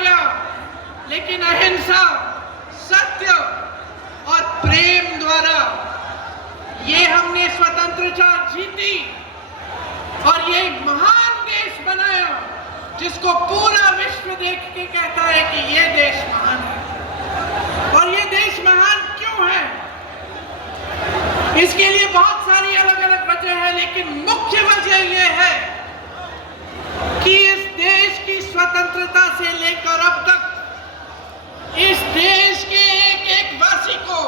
गया, लेकिन अहिंसा, सत्य और प्रेम द्वारा ये हमने स्वतंत्रता जीती और ये एक महान देश बनाया जिसको पूरा विश्व देख के कहता है कि ये देश महान है। और ये देश महान क्यों है? इसके लिए बहुत सारी अलग अलग वजह है, लेकिन मुख्य वजह यह है कि इस देश की स्वतंत्रता से लेकर अब तक इस देश के एक एक वासी को,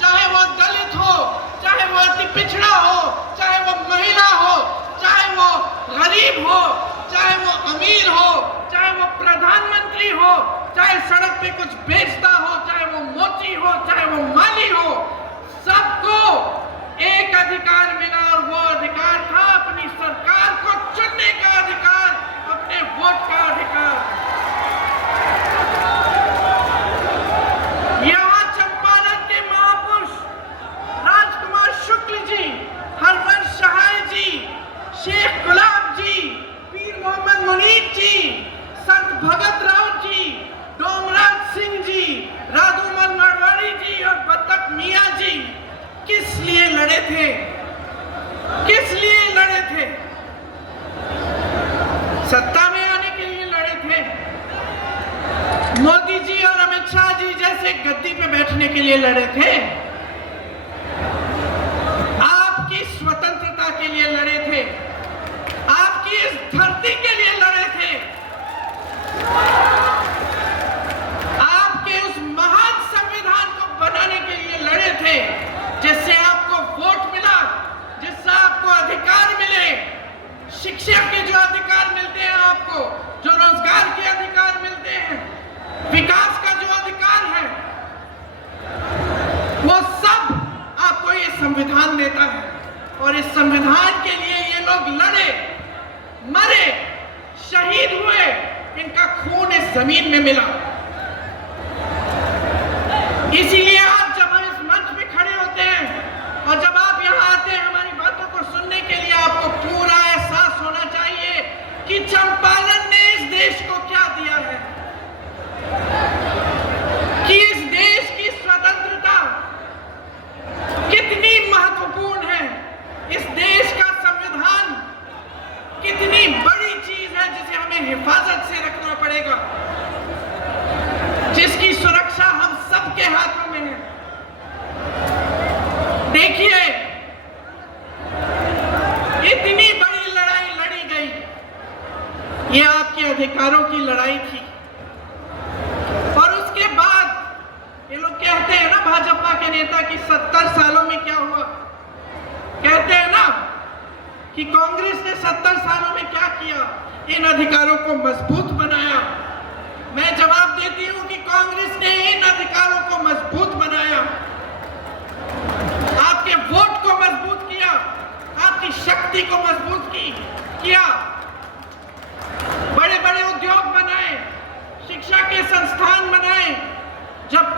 चाहे वो दलित हो, चाहे वो अति पिछड़ा हो, चाहे वो महिला हो, चाहे वो गरीब हो, चाहे वो अमीर हो, चाहे वो प्रधानमंत्री हो, चाहे सड़क पे कुछ बेचता हो, चाहे वो मोची हो, चाहे वो माली हो, सबको एक अधिकार मिला और वो अधिकार था अपनी सरकार को चुनने का अधिकार, अपने वोट का अधिकार। यहाँ चंपारण के महापुरुष राजकुमार शुक्ल जी, हरवंश सहाय जी, शेख गुलाब जी, पीर मोहम्मद मुनीर जी, संत भगत राव जी, डोमराज सिंह जी, राधुमल मरवाड़ी जी और बत्तख मियाँ जी किस लिए लड़े थे? किस लिए लड़े थे? सत्ता में आने के लिए लड़े थे। मोदी जी और अमित शाह जी जैसे गद्दी पे बैठने के लिए लड़े थे। आपकी स्वतंत्रता के लिए लड़े थे, आपकी इस धरती के लिए लड़े थे, आपके उस महान संविधान को बनाने के लिए लड़े थे, जिससे आपको वोट मिला, जिससे आपको अधिकार मिले, शिक्षा के जो अधिकार मिलते हैं आपको, जो रोजगार के अधिकार मिलते हैं, विकास का जो अधिकार है, वो सब आपको ये संविधान देता है। और इस संविधान के लिए ये लोग लड़े, मरे, शहीद हुए, इनका खून इस जमीन में मिला। इसीलिए आप जब हम इस मंच पे खड़े होते हैं और जब आप यहाँ आते हैं हमारी बातों को सुनने के लिए, आपको पूरा एहसास होना चाहिए कि चंपारण ने इस देश को क्या दिया है, कि इस देश की स्वतंत्रता कितनी महत्वपूर्ण है, इस देश का संविधान कितनी बड़ी चीज है जिसे हमें हिफाजत से रखना पड़ेगा, जिसकी सुरक्षा हम सबके हाथों में है। देखिए, इतनी बड़ी लड़ाई लड़ी गई, ये आपके अधिकारों की लड़ाई थी। और उसके बाद ये लोग कहते हैं ना, भाजपा के नेता, कि 70 सालों में क्या हुआ। कहते हैं ना कि कांग्रेस ने 70 सालों में क्या किया, इन अधिकारों को मजबूत बनाया। मैं जवाब देती हूं कि कांग्रेस ने इन अधिकारों को मजबूत बनाया, आपके वोट को मजबूत किया, आपकी शक्ति को मजबूत किया, बड़े बड़े उद्योग बनाए, शिक्षा के संस्थान बनाए। जब